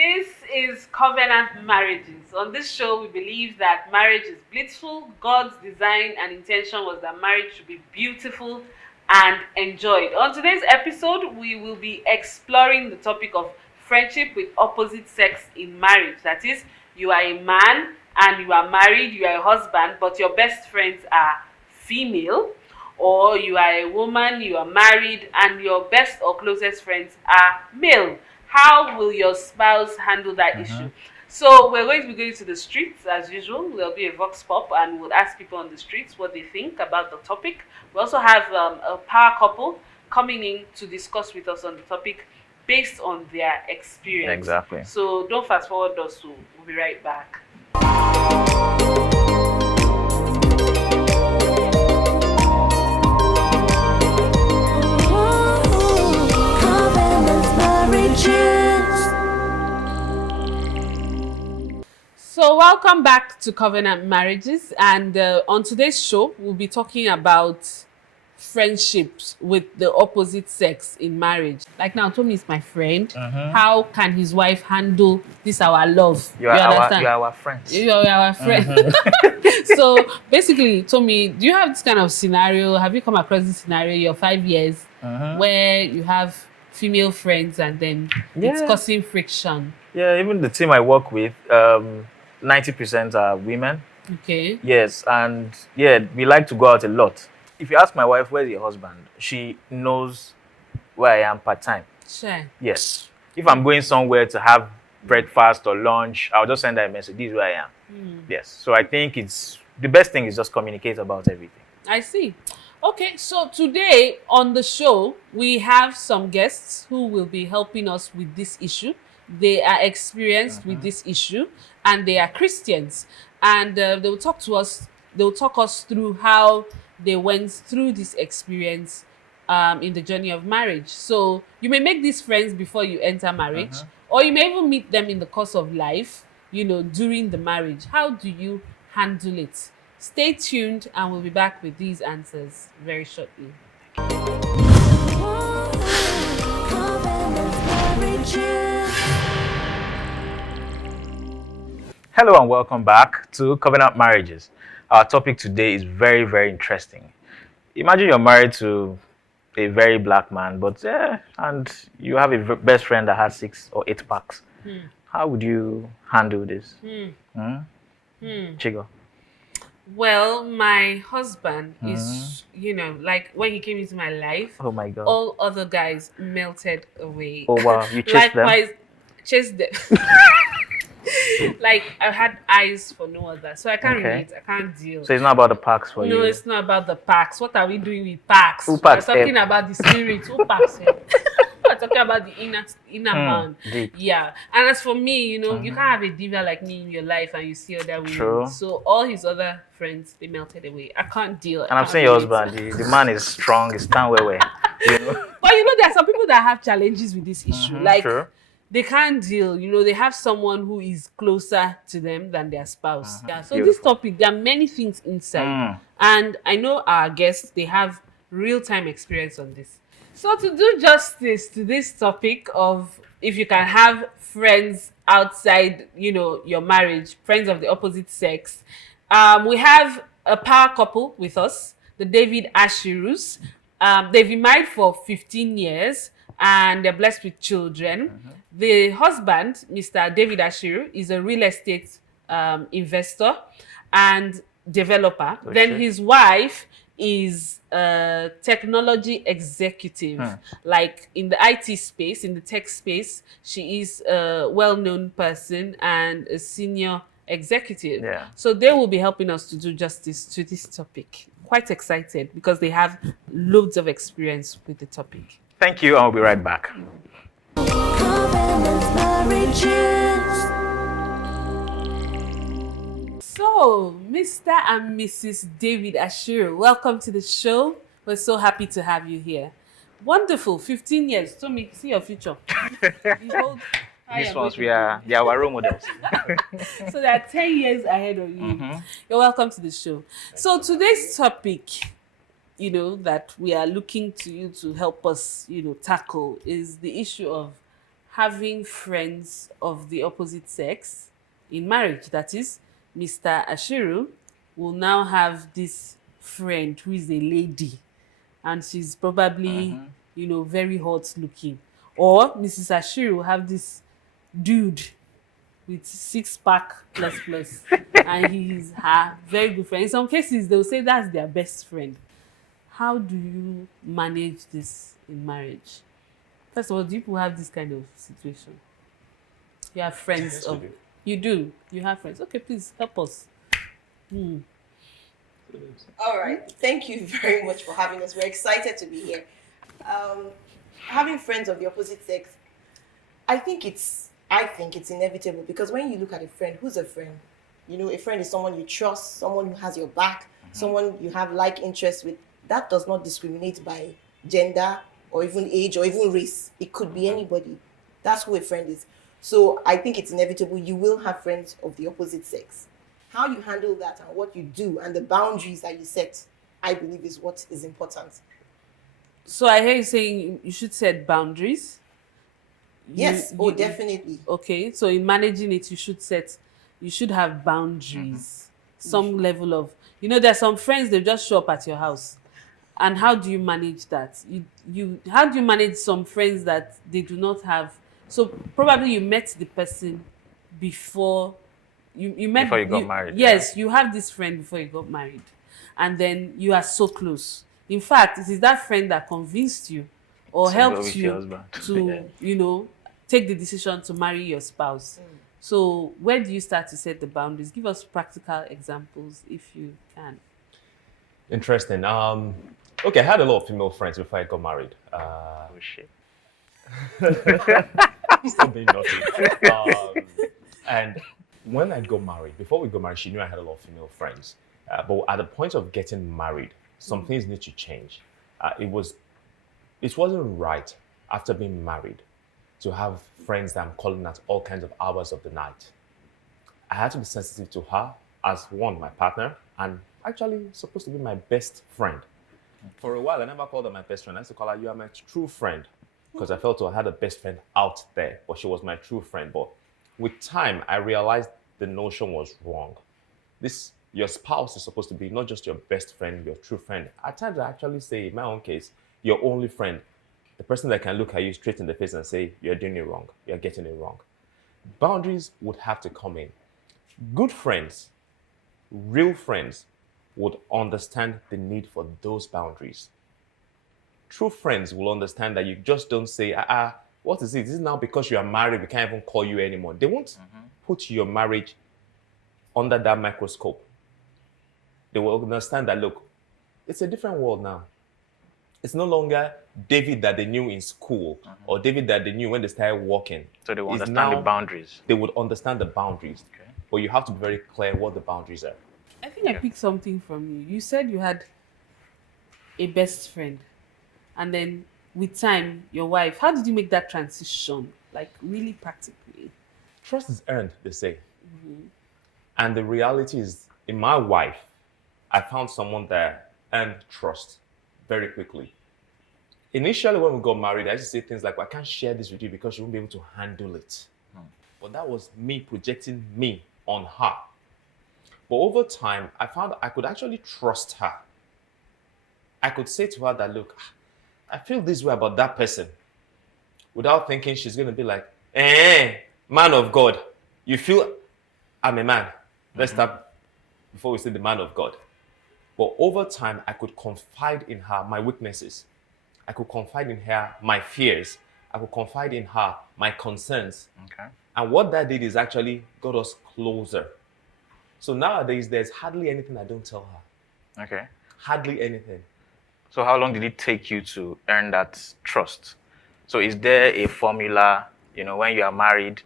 This is Covenant Marriages. On this show, we believe that marriage is blissful. God's design and intention was that marriage should be beautiful and enjoyed. On today's episode, we will be exploring the topic of friendship with opposite sex in marriage. That is, you are a man and you are married, you are a husband, but your best friends are female. Or you are a woman, you are married, and your best or closest friends are male. How will your spouse handle that issue? So we're going to be going to the streets as usual. There'll be a vox pop and we'll ask people on the streets what they think about the topic. We also have a power couple coming in to discuss with us on the topic based on their experience. Exactly. So don't fast forward us, we'll be right back. So welcome back to Covenant Marriages, and on today's show we'll be talking about friendships with the opposite sex in marriage. Like now, Tommy is my friend. How can his wife handle this our love? You are our friends. You are our friend. So basically, Tommy, do you have this kind of scenario? Have you come across this scenario in your 5 years where you have female friends and then it's causing friction? Yeah, even the team I work with, 90% are women. Okay. Yes, and yeah, we like to go out a lot. If you ask my wife, where's your husband? She knows where I am part-time. Sure. Yes. If I'm going somewhere to have breakfast or lunch, I'll just send her a message. This is where I am. Yes. So I think it's the best thing is just communicate about everything. I see. Okay, so today on the show, we have some guests who will be helping us with this issue. They are experienced with this issue and they are Christians. And they will talk to us, they'll talk us through how they went through this experience in the journey of marriage. So you may make these friends before you enter marriage, or you may even meet them in the course of life, you know, during the marriage. How do you handle it? Stay tuned and we'll be back with these answers very shortly. Hello and welcome back to Covenant Marriages. Our topic today is very, very interesting. Imagine you're married to a very black man, but and you have a best friend that has 6 or 8 packs. How would you handle this? Chigo. Well, my husband is, you know, like when he came into my life, Oh my God. all other guys melted away. Oh wow, you chased them? Likewise, chased them. Like I had eyes for no other, so I can't relate. I can't deal. So it's not about the packs for you? No, it's not about the packs. What are we doing with packs? Who packs We're talking about the spirit. Who packs it? We're talking about the inner man. Deep. Yeah. And as for me, you know, you can't have a diva like me in your life and you see other women. True. So all his other friends, they melted away. I can't deal. And I'm saying your husband, the man is strong, he's stand well. You know? But you know, there are some people that have challenges with this issue. Like True. they can't deal, you know, they have someone who is closer to them than their spouse. Yeah. So Beautiful. this topic, there are many things inside. And I know our guests, they have real-time experience on this. So to do justice to this topic of if you can have friends outside, you know, your marriage, friends of the opposite sex, we have a power couple with us, the David-Ashirus. They've been married for 15 years and they're blessed with children. The husband, Mr. David-Ashirus, is a real estate investor and developer. Then his wife is a technology executive. Like in the IT space, in the tech space, she is a well-known person and a senior executive. Yeah. So they will be helping us to do justice to this topic. Quite excited because they have loads of experience with the topic. Thank you, and we'll be right back. So, Mr. and Mrs. David-Ashirus, welcome to the show. We're so happy to have you here. Wonderful, 15 years. Tommy, see your future. Behold, These ones, they are our role models. So they are 10 years ahead of you. You're welcome to the show. So today's topic, you know, that we are looking to you to help us, you know, tackle is the issue of having friends of the opposite sex in marriage. That is, Mr. Ashiru will now have this friend who is a lady, and she's probably, very hot looking. Or Mrs. Ashiru will have this dude with six pack plus plus, and he's her very good friend. In some cases, they'll say that's their best friend. How do you manage this in marriage? First of all, do people have this kind of situation? You have friends Yes, of we do. you do. You have friends. Okay, please help us. All right. Thank you very much for having us. We're excited to be here. Um, Having friends of the opposite sex, I think it's inevitable because when you look at a friend, who's a friend? A friend is someone you trust, someone who has your back, someone you have like interests with. That does not discriminate by gender or even age or even race. It could be anybody. That's who a friend is. So I think it's inevitable. You will have friends of the opposite sex. How you handle that and what you do and the boundaries that you set, I believe, is what is important. So I hear you saying you should set boundaries. Yes, You- definitely. Okay, so in managing it, you should have boundaries, some level of, there's some friends they just show up at your house, and how do you manage that? How do you manage some friends that they do not have? So probably you met the person before you met Before you got married, Yes, you have this friend before you got married, and then you are so close. In fact, it is that friend that convinced you or To go helped with your you husband. to Yeah. take the decision to marry your spouse. So where do you start to set the boundaries? Give us practical examples if you can. Interesting. Okay, I had a lot of female friends before I got married. Oh shit. Still being naughty. And when I got married, before we got married, she knew I had a lot of female friends. But at the point of getting married, some things need to change. It wasn't right after being married to have friends that I'm calling at all kinds of hours of the night. I had to be sensitive to her as one, my partner, and actually supposed to be my best friend. For a while, I never called her my best friend. I used to call her, "You are my true friend," because I felt I had a best friend out there, but she was my true friend. But with time, I realized the notion was wrong. Your spouse is supposed to be not just your best friend, your true friend. At times, I actually say, in my own case, your only friend, the person that can look at you straight in the face and say, "You're doing it wrong, you're getting it wrong." Boundaries would have to come in. Good friends, real friends, would understand the need for those boundaries. True friends will understand that you just don't say, what is it? This is now because you are married, we can't even call you anymore. They won't put your marriage under that microscope. They will understand that, look, it's a different world now. It's no longer David that they knew in school or David that they knew when they started working. So they will It's understand the now- boundaries. They would understand the boundaries. Okay. But you have to be very clear what the boundaries are. I think I picked something from you. You said you had a best friend, and then with time, your wife. How did you make that transition? Like really practically. Trust is earned, they say. And the reality is, in my wife, I found someone that earned trust very quickly. Initially, when we got married, I used to say things like, "I can't share this with you because you won't be able to handle it." But that was me projecting me on her. But over time, I found I could actually trust her. I could say to her that, "Look, I feel this way about that person," without thinking she's going to be like, man of God, you feel I'm a man. Let's start before we say the man of God. But over time, I could confide in her my weaknesses. I could confide in her my fears. I could confide in her my concerns. Okay. And what that did is actually got us closer. So nowadays, there's hardly anything I don't tell her. Okay. Hardly anything. So how long did it take you to earn that trust? So is there a formula, when you are married,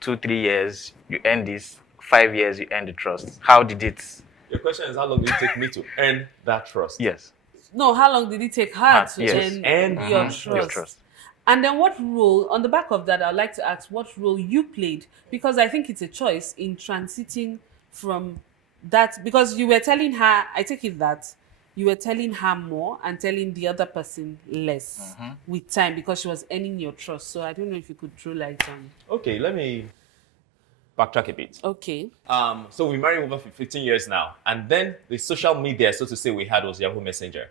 2-3 years, you earn this, 5 years, you earn the trust? How did it? Your question is, how long did it take me to earn that trust? Yes. No, how long did it take her to yes. earn And your mhm, trust? Your trust. And then what role, on the back of that, I'd like to ask what role you played, because I think it's a choice in transiting from that, because you were telling her, I take it that you were telling her more and telling the other person less with time because she was earning your trust. So I don't know if you could throw light on. Okay, let me backtrack a bit. Okay. So we married over 15 years now, and then the social media, so to say, we had was Yahoo Messenger.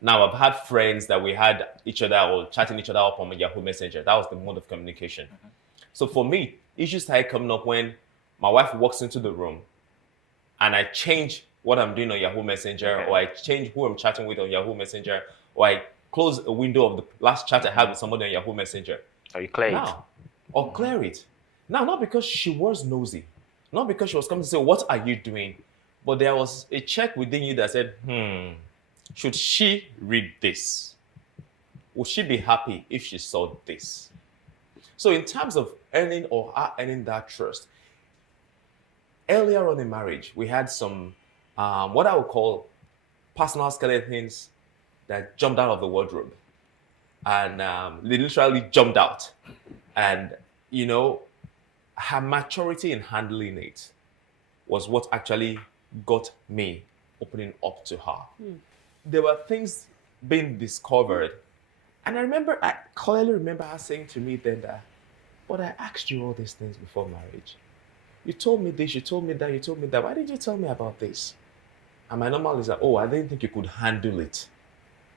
Now I've had friends that we had each other or chatting each other up on Yahoo Messenger. That was the mode of communication. So for me, issues started coming up when my wife walks into the room and I change what I'm doing on Yahoo Messenger, or I change who I'm chatting with on Yahoo Messenger, or I close a window of the last chat I had with somebody on Yahoo Messenger. Or you clear it. Now, or clear it. Now, not because she was nosy, not because she was coming to say, what are you doing? But there was a check within you that said, should she read this? Would she be happy if she saw this? So in terms of earning or earning that trust, earlier on in marriage, we had some, what I would call personal skeletons that jumped out of the wardrobe. And they literally jumped out. And, you know, her maturity in handling it was what actually got me opening up to her. There were things being discovered. And I clearly remember her saying to me then that, but I asked you all these things before marriage. You told me this, you told me that, you told me that. Why did you tell me about this? And my normal is like, oh, I didn't think you could handle it.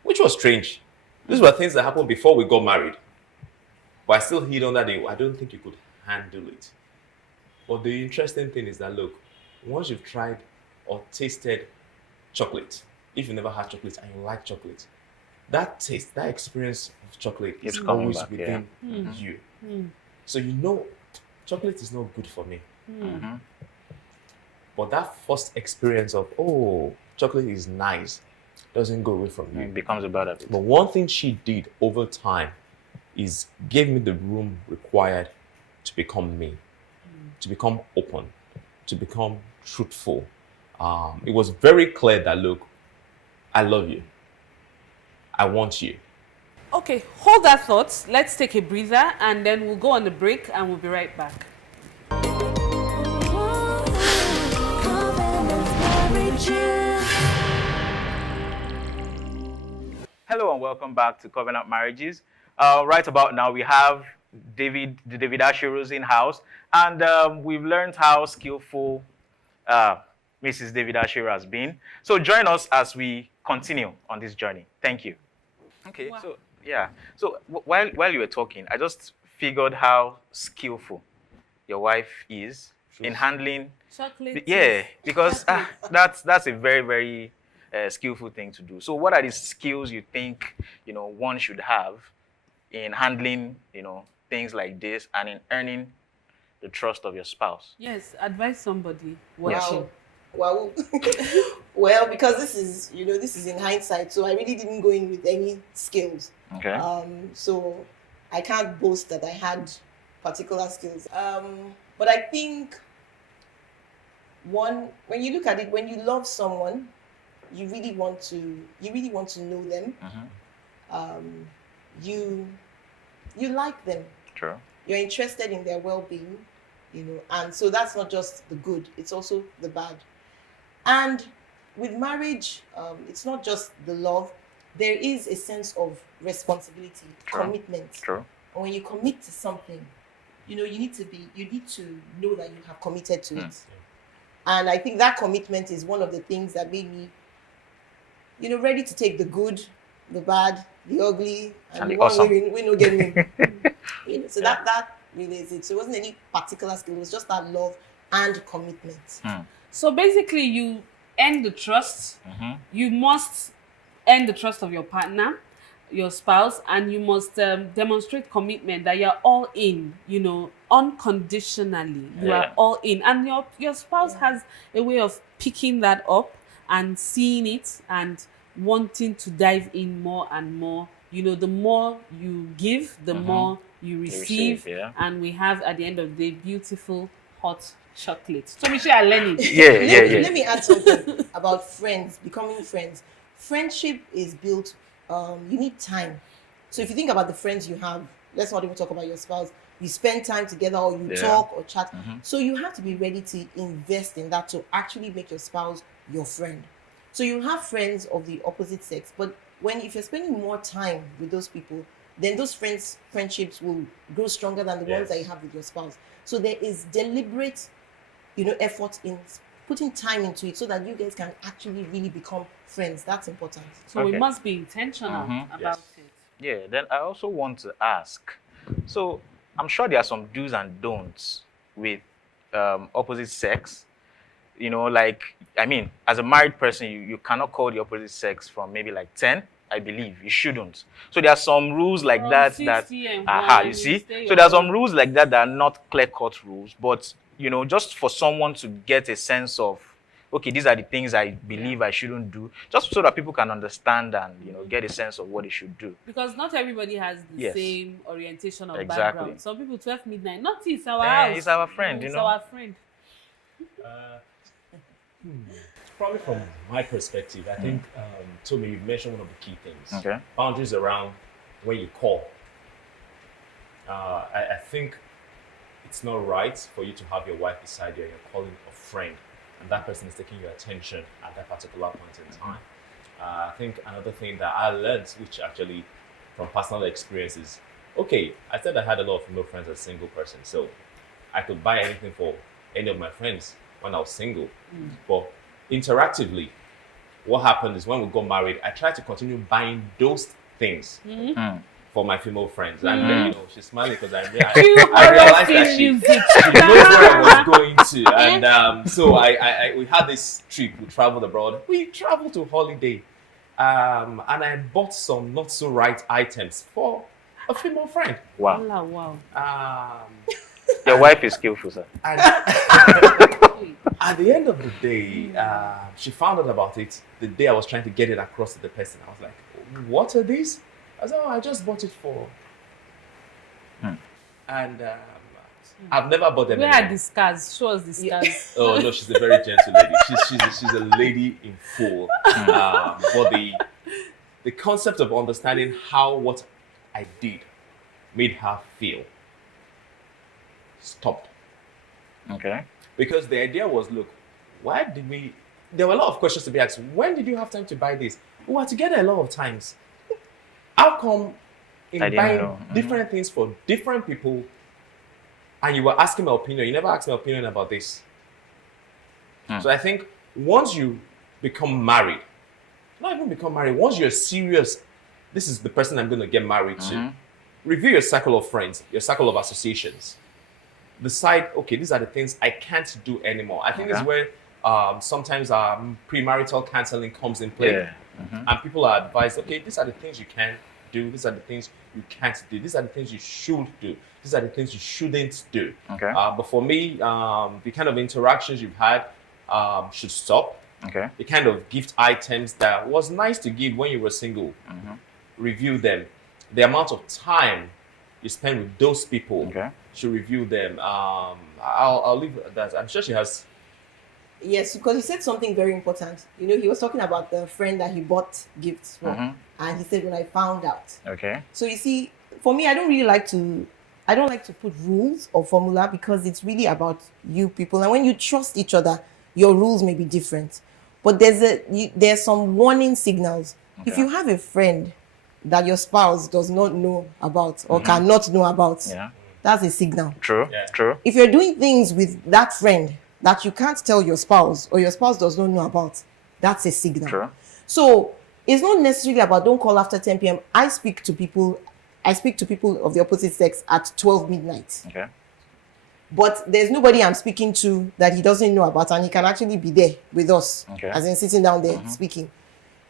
Which was strange. These were things that happened before we got married. But I still hid on that day. I don't think you could handle it. But the interesting thing is that, look, once you've tried or tasted chocolate, if you never had chocolate and you like chocolate, that taste, that experience of chocolate is always back, within you. So you know chocolate is not good for me. But that first experience of, oh, chocolate is nice, doesn't go away from you. It becomes a bad habit. But one thing she did over time is gave me the room required to become me, to become open, to become truthful. It was very clear that, look, I love you. I want you. Okay, hold that thought. Let's take a breather and then we'll go on the break and we'll be right back. Hello and welcome back to Covenant Marriages. Right about now, we have the David-Ashirus in house, and we've learned how skillful Mrs. David-Ashirus has been. So join us as we continue on this journey. Thank you. Okay, wow. So yeah. So while you were talking, I just figured how skillful your wife is in handling chocolate. Yeah, because that's a very, very skillful thing to do. So what are the skills you think one should have in handling things like this and in earning the trust of your spouse? Yes, advise somebody watching. Wow. Well, because this is in hindsight, so I really didn't go in with any skills. Okay. So I can't boast that I had particular skills. But I think when you look at it, when you love someone, you really want to know them. You like them. True. You're interested in their well-being, and so that's not just the good, it's also the bad. And with marriage, it's not just the love, there is a sense of responsibility, commitment. True. And when you commit to something, you need to know that you have committed to it. And I think that commitment is one of the things that made me, ready to take the good, the bad, the ugly, and the one awesome. we no get me. So that really is it. So it wasn't any particular skill, it was just that love and commitment. So basically, you earn the trust. You must earn the trust of your partner, your spouse, and you must demonstrate commitment that you're all in, unconditionally. You are all in. And your spouse has a way of picking that up and seeing it and wanting to dive in more and more. The more you give, the more you receive. And we have, at the end of the day, beautiful, hot chocolate. So we share learning. Let me add something about friends, becoming friends. Friendship is built, you need time. So if you think about the friends you have, let's not even talk about your spouse, you spend time together or you talk or chat. So you have to be ready to invest in that to actually make your spouse your friend. So you have friends of the opposite sex, but if you're spending more time with those people, then those friendships will grow stronger than the ones that you have with your spouse. So there is deliberate, effort in putting time into it so that you guys can actually really become friends. That's important. So we Okay. must be intentional about it. Yeah, then I also want to ask, so I'm sure there are some do's and don'ts with opposite sex. Like, I mean, as a married person, you cannot call the opposite sex from maybe like 10, I believe. You shouldn't. So there are some rules like From that 60 and aha, one, you see? stay So there are your some rules like that are not clear-cut rules, but, just for someone to get a sense of, okay, these are the things I believe I shouldn't do, just so that people can understand and, get a sense of what they should do. Because not everybody has the Yes. same orientation or Exactly. background. Some people 12 midnight. Not it's our Eh, house. it's our friend, It's you know. our friend. Probably from my perspective, I think, Tommy, you mentioned one of the key things. Okay. Boundaries around when you call. I think it's not right for you to have your wife beside you and you're calling a friend and that person is taking your attention at that particular point in time. I think another thing that I learned, which actually from personal experience is, okay, I said I had a lot of female friends as a single person, so I could buy anything for any of my friends when I was single. But interactively, what happened is when we got married, I tried to continue buying those things for my female friends. And then, she's smiling because I realized that she knows where I was going to. And so we had this trip, we traveled abroad. We traveled to holiday. And I bought some not so right items for a female friend. Wow. Wow. Your wife is skillful, sir. And at the end of the day, she found out about it the day I was trying to get it across to the person. I was like, what are these? I said, I just bought it for. And I've never bought them. Where are the scars? Show us the scars. Oh, no, she's a very gentle lady. She's a lady in full. But the concept of understanding how what I did made her feel stopped. Okay. Because the idea was, look, why did we... There were a lot of questions to be asked. When did you have time to buy this? We were together a lot of times. How come in I didn't buying know. different things for different people and you were asking my opinion, you never asked my opinion about this? So I think once you become married, not even become married, once you're serious, this is the person I'm going to get married to, review your circle of friends, your circle of associations. Decide, okay, these are the things I can't do anymore. I think this is where sometimes premarital counseling comes in play. Yeah. And people are advised, okay, these are the things you can do, these are the things you can't do, these are the things you should do, these are the things you shouldn't do. Okay. But for me, the kind of interactions you've had should stop. Okay. The kind of gift items that was nice to give when you were single, review them. The amount of time you spend with those people should review them. I'll leave that. I'm sure she has. Yes, because he said something very important. He was talking about the friend that he bought gifts for, and he said, when I found out. Okay. So you see, for me, I don't like to put rules or formula because it's really about you people. And when you trust each other, your rules may be different. But there's some warning signals. If you have a friend that your spouse does not know about or cannot know about, that's a signal. True. Yeah. True. If you're doing things with that friend that you can't tell your spouse or your spouse does not know about, that's a signal. True. So it's not necessarily about don't call after 10 p.m. I speak to people of the opposite sex at 12 midnight. Okay. But there's nobody I'm speaking to that he doesn't know about, and he can actually be there with us, as in sitting down there speaking.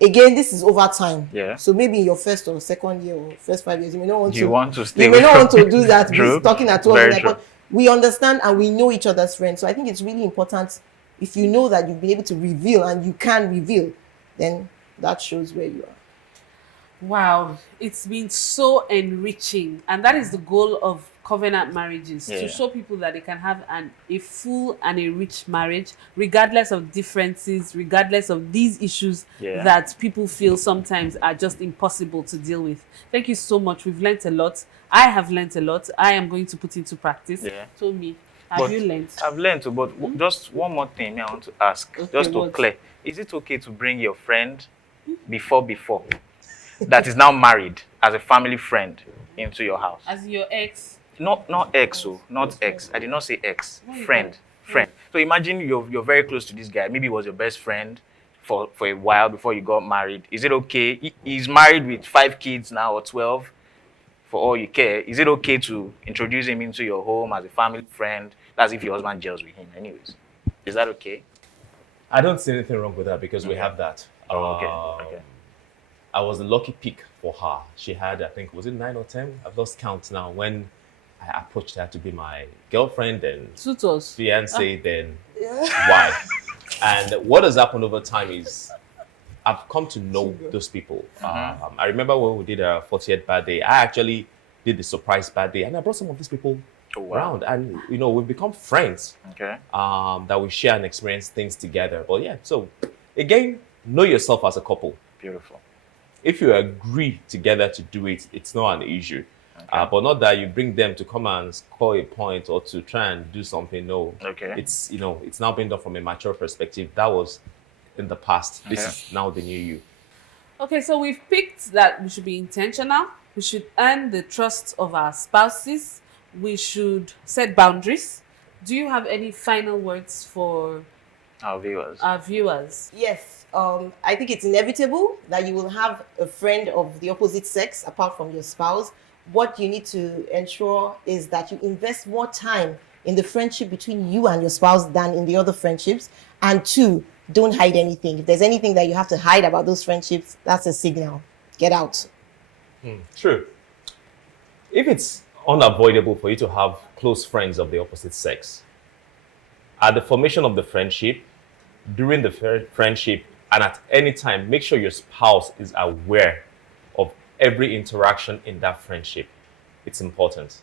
Again, this is over time. Yeah. So maybe in your first or second year or first 5 years, you may not want to stay you may with not want to do that. True. Talking at 12 Very midnight, true. but we understand and we know each other's friends. So I think it's really important if you know that you'll be able to reveal and you can reveal, then that shows where you are. Wow, it's been so enriching, and that is the goal of covenant marriages Yeah. to show people that they can have a full and a rich marriage, regardless of differences, regardless of these issues Yeah. that people feel sometimes are just impossible to deal with. Thank you so much. We've learnt a lot. I have learnt a lot. I am going to put into practice. Yeah. Told me. Have But you learnt? I've learned to, but just one more thing I want to ask, Okay, just to what? clear. Is it okay to bring your friend before that is now married as a family friend into your house? As your ex. Not ex, oh, not ex. I did not say ex. What you Friend, said? friend. So imagine you're very close to this guy. Maybe he was your best friend for a while before you got married. Is it okay? He's married with 5 kids now or 12. For all you care, is it okay to introduce him into your home as a family friend? That's if your husband gels with him, anyways. Is that okay? I don't see anything wrong with that because we have that. Oh, okay. Okay. I was the lucky pick for her. She had, I think, was it 9 or 10? I've lost count now. When I approached her to be my girlfriend, then Suitors. fiance, then wife. And what has happened over time is I've come to know those people. I remember when we did a 40th birthday, I actually did the surprise birthday, and I brought some of these people around, and we've become friends. Okay. That we share and experience things together. But yeah, so again, know yourself as a couple. Beautiful. If you agree together to do it, it's not an issue. Okay. But not that you bring them to come and score a point or to try and do something. No. Okay. It's it's now being done from a mature perspective. That was in the past. This Okay. is now the new you. Okay, so we've picked that we should be intentional. We should earn the trust of our spouses. We should set boundaries. Do you have any final words for Our viewers. our viewers? Yes, I think it's inevitable that you will have a friend of the opposite sex apart from your spouse. What you need to ensure is that you invest more time in the friendship between you and your spouse than in the other friendships. And 2, don't hide anything. If there's anything that you have to hide about those friendships, that's a signal. Get out. True. If it's unavoidable for you to have close friends of the opposite sex, at the formation of the friendship, during the friendship, and at any time, make sure your spouse is aware of every interaction in that friendship. It's important.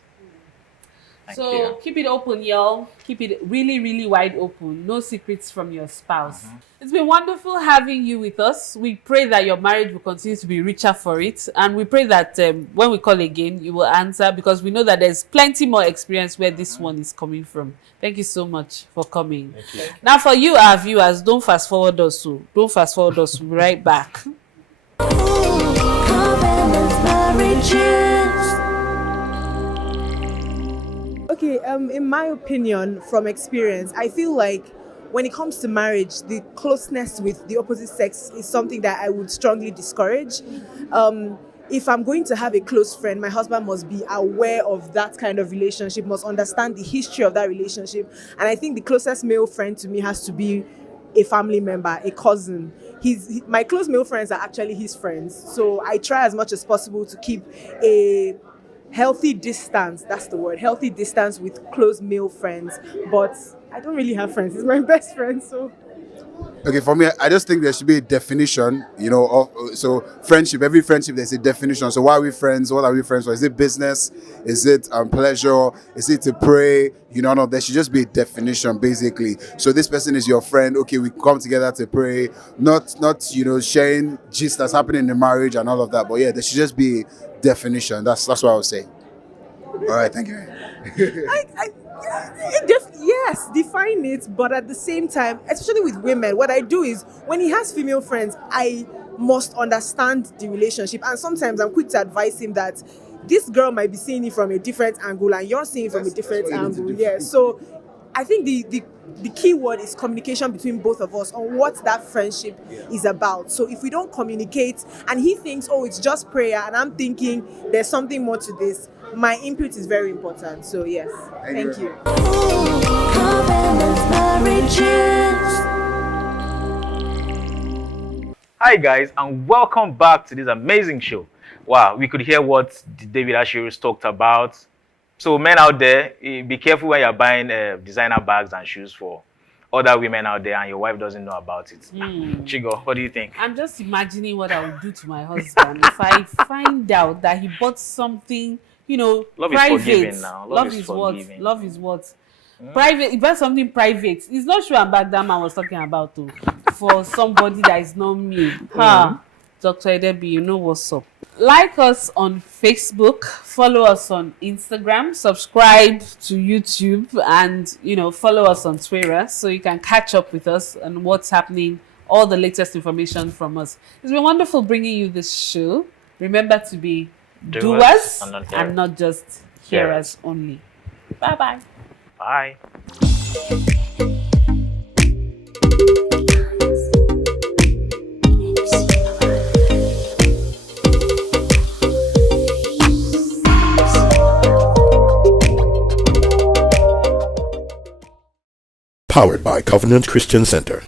Thank you. Keep it open, y'all. Keep it really, really wide open. No secrets from your spouse. It's been wonderful having you with us. We pray that your marriage will continue to be richer for it. And we pray that when we call again, you will answer, because we know that there's plenty more experience where this one is coming from. Thank you so much for coming. Thank you. Now, for you, our viewers, don't fast forward us. So don't fast forward us. We'll be right back. Okay, in my opinion, from experience, I feel like when it comes to marriage, the closeness with the opposite sex is something that I would strongly discourage. If I'm going to have a close friend, my husband must be aware of that kind of relationship, must understand the history of that relationship. And I think the closest male friend to me has to be a family member, a cousin. My close male friends are actually his friends. So I try as much as possible to keep a healthy distance, that's the word, healthy distance with close male friends. But I don't really have friends. He's my best friend, so. Okay, for me, I just think there should be a definition, so friendship, every friendship, there's a definition. So why are we friends? What are we friends for? Is it business? Is it pleasure? Is it to pray? No, there should just be a definition, basically. So this person is your friend. Okay, we come together to pray, not sharing gist that's happening in the marriage and all of that. But yeah, there should just be a definition. That's what I would say. All right, thank you. Yes, define it, but at the same time, especially with women, what I do is when he has female friends, I must understand the relationship, and sometimes I'm quick to advise him that this girl might be seeing it from a different angle and you're seeing it from a different angle. Yeah, so I think the key word is communication between both of us on what that friendship is about. So if we don't communicate and he thinks, oh, it's just prayer, and I'm thinking there's something more to this, my input is very important. So yes, thank you. Hi guys, and welcome back to this amazing show. Wow, we could hear what David-Ashirus talked about. So men out there, be careful when you're buying designer bags and shoes for other women out there and your wife doesn't know about it. Chigo, what do you think? I'm just imagining what I would do to my husband if I find out that he bought something Love is private. forgiving now. Love is what? forgiving. Love is what? Private. If that's something private, it's not sure about that man was talking about too. For somebody that is not me. Dr. Edebi, you know what's up. Like us on Facebook, follow us on Instagram, subscribe to YouTube, and follow us on Twitter so you can catch up with us and what's happening, all the latest information from us. It's been wonderful bringing you this show. Remember to be doers and not just hearers only. Bye-bye. Bye. Powered by Covenant Christian Center.